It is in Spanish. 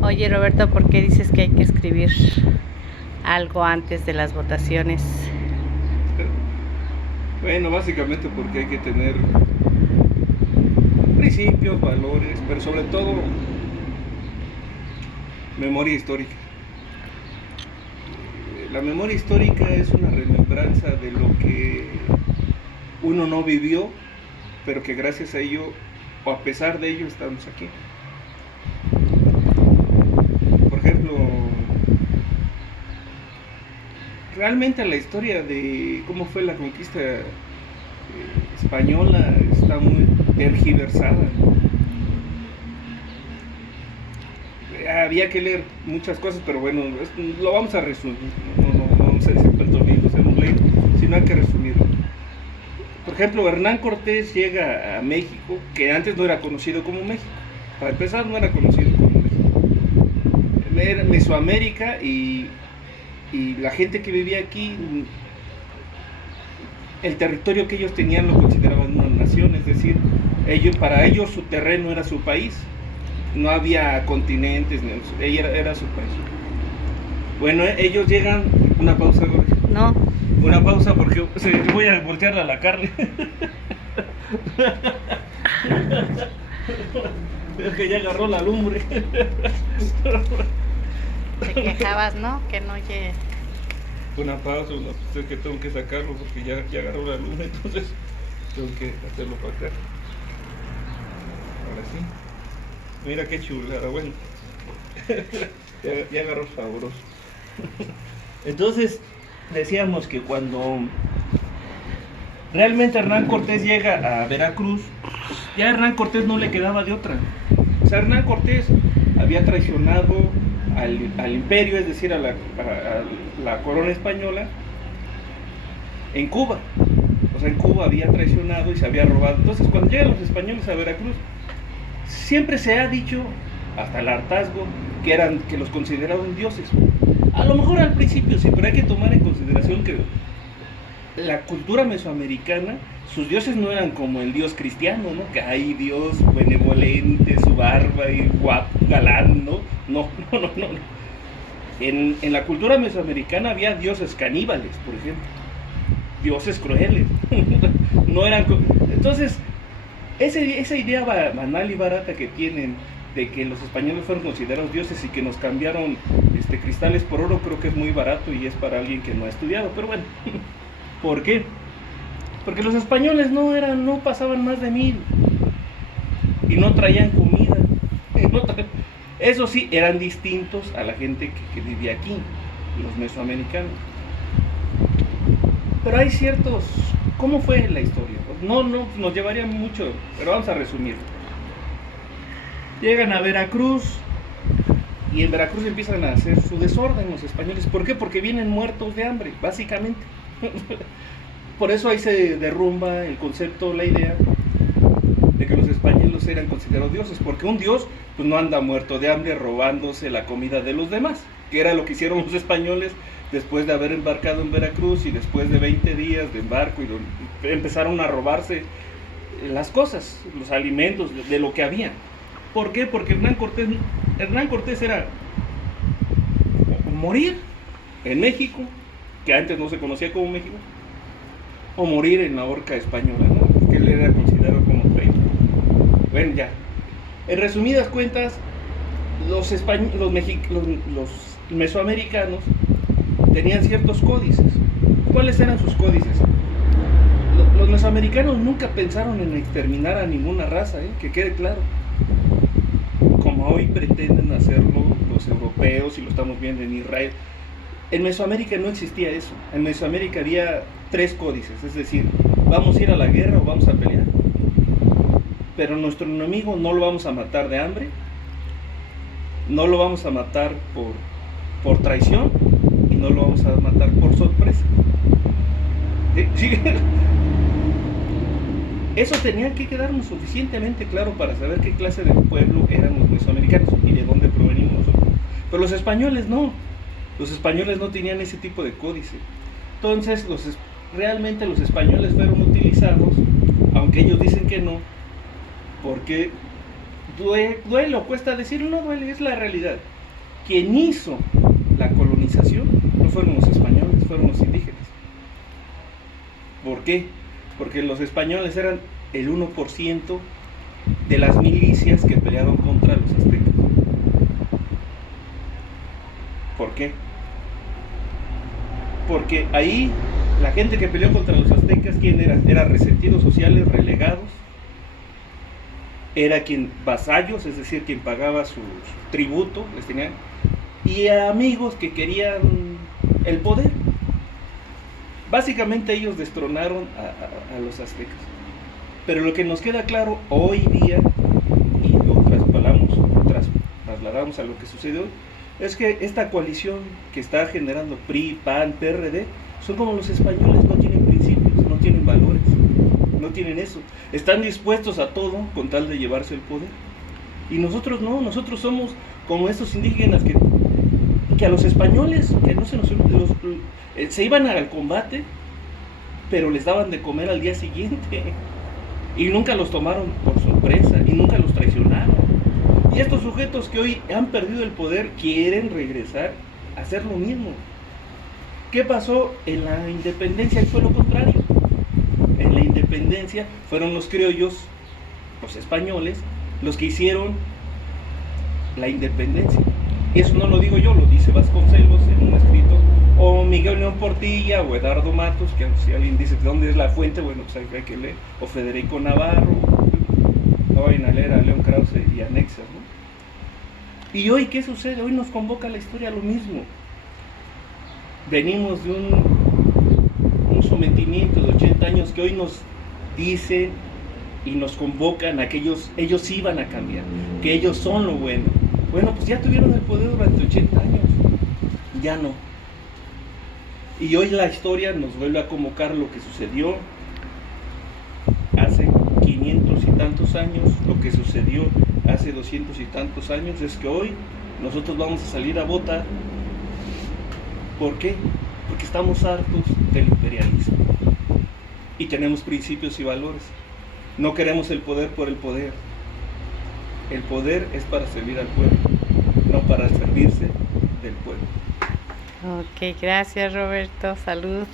Oye, Roberto, ¿por qué dices que hay que escribir algo antes de las votaciones? Bueno, básicamente porque hay que tener principios, valores, pero sobre todo memoria histórica. La memoria histórica es una remembranza de lo que uno no vivió, pero que gracias a ello, o a pesar de ello, estamos aquí. Por ejemplo, realmente la historia de cómo fue la conquista española está muy tergiversada. Había que leer muchas cosas, pero bueno, lo vamos a resumir. No vamos a decir cuántos libros hemos leído, sino hay que resumirlo. Por ejemplo, Hernán Cortés llega a México, que antes no era conocido como México. Para empezar, no era conocido como México. Era Mesoamérica y la gente que vivía aquí, el territorio que ellos tenían lo consideraban una nación, es decir, para ellos su terreno era su país. No había continentes, era su país. Bueno, ellos llegan, una pausa, Jorge. No, Una pausa porque voy a voltear a la carne. Es que ya agarró la lumbre. te quejabas, ¿no? Que no llegue. Una pausa, es que tengo que sacarlo porque ya agarró la lumbre, entonces tengo que hacerlo para acá. Ahora sí. Mira qué chulada, bueno. Ya agarró sabroso. Entonces, decíamos que cuando realmente Hernán Cortés llega a Veracruz, ya a Hernán Cortés no le quedaba de otra. O sea, Hernán Cortés había traicionado al imperio, es decir, a la corona española, en Cuba. O sea, en Cuba había traicionado y se había robado. Entonces, cuando llegan los españoles a Veracruz, siempre se ha dicho, hasta el hartazgo, que los consideraban dioses. A lo mejor al principio sí, pero hay que tomar en consideración que la cultura mesoamericana, sus dioses no eran como el dios cristiano, ¿no? Que hay dios benevolente, su barba y guapo, galán, ¿no? No. En la cultura mesoamericana había dioses caníbales, por ejemplo. Dioses crueles. No eran... Entonces, esa idea banal y barata que tienen de que los españoles fueron considerados dioses y que nos cambiaron cristales por oro, creo que es muy barato y es para alguien que no ha estudiado. Pero bueno, ¿por qué? Porque los españoles no pasaban más de 1000 y no traían comida. Eso sí, eran distintos a la gente que vivía aquí, los mesoamericanos. Pero hay ciertos... ¿Cómo fue la historia? No nos llevaría mucho, pero vamos a resumir. Llegan a Veracruz y en Veracruz empiezan a hacer su desorden los españoles. ¿Por qué? Porque vienen muertos de hambre, básicamente. Por eso ahí se derrumba el concepto, la idea de que los españoles eran considerados dioses, porque un dios pues no anda muerto de hambre robándose la comida de los demás, que era lo que hicieron los españoles después de haber embarcado en Veracruz y después de 20 días de embarco y empezaron a robarse las cosas, los alimentos, de lo que había. ¿Por qué? Porque Hernán Cortés era morir en México, que antes no se conocía como México, o morir en la horca española, ¿no? Que él era considerado como rey. Bueno, ya. En resumidas cuentas, los mesoamericanos tenían ciertos códices. ¿Cuáles eran sus códices? Los mesoamericanos nunca pensaron en exterminar a ninguna raza, que quede claro. Como hoy pretenden hacerlo los europeos y lo estamos viendo en Israel. En Mesoamérica no existía eso. En Mesoamérica había 3 códices, es decir, vamos a ir a la guerra o vamos a pelear, pero nuestro enemigo no lo vamos a matar de hambre, no lo vamos a matar por traición y no lo vamos a matar por sorpresa. ¿Sí? Eso tenía que quedarnos suficientemente claro para saber qué clase de pueblo eran los mesoamericanos y de dónde provenimos nosotros. Pero los españoles no. Los españoles no tenían ese tipo de códice. Entonces, realmente los españoles fueron utilizados, aunque ellos dicen que no, porque duele o cuesta decirlo, no duele, es la realidad. Quien hizo la colonización no fueron los españoles, fueron los indígenas. ¿Por qué? Porque los españoles eran el 1% de las milicias que pelearon contra los aztecas. ¿Por qué? Porque ahí la gente que peleó contra los aztecas, ¿quién era? Eran resentidos sociales, relegados, era quien vasallos, es decir, quien pagaba su tributo, les tenían, y amigos que querían el poder. Básicamente ellos destronaron a los aztecas. Pero lo que nos queda claro hoy día, y lo trasladamos a lo que sucede hoy, es que esta coalición que está generando PRI, PAN, PRD, son como los españoles, no tienen principios, no tienen valores, no tienen eso. Están dispuestos a todo con tal de llevarse el poder. Y nosotros no, nosotros somos como estos indígenas que a los españoles, que no se nos se iban al combate, pero les daban de comer al día siguiente. Y nunca los tomaron por sorpresa, y nunca los traicionaron. Y estos sujetos que hoy han perdido el poder quieren regresar a hacer lo mismo. ¿Qué pasó en la independencia? Fue lo contrario. En la independencia fueron los criollos, los españoles, los que hicieron la independencia. Y eso no lo digo yo, lo dice Vasconcelos en un escrito, o Miguel León Portilla, o Eduardo Matos, que si alguien dice de dónde es la fuente, bueno, pues hay que leer, o Federico Navarro, no vayan a leer a León Krause y anexas, ¿no? Y hoy, ¿qué sucede? Hoy nos convoca la historia a lo mismo. Venimos de un sometimiento de 80 años que hoy nos dicen y nos convocan a que ellos iban a cambiar, que ellos son lo bueno. Bueno, pues ya tuvieron el poder durante 80 años, ya no. Y hoy la historia nos vuelve a convocar lo que sucedió hace 500 y tantos años, lo que sucedió hace 200 y tantos años, es que hoy nosotros vamos a salir a votar. ¿Por qué? Porque estamos hartos del imperialismo y tenemos principios y valores. No queremos el poder por el poder. El poder es para servir al pueblo, no para servirse del pueblo. Ok, gracias Roberto, salud.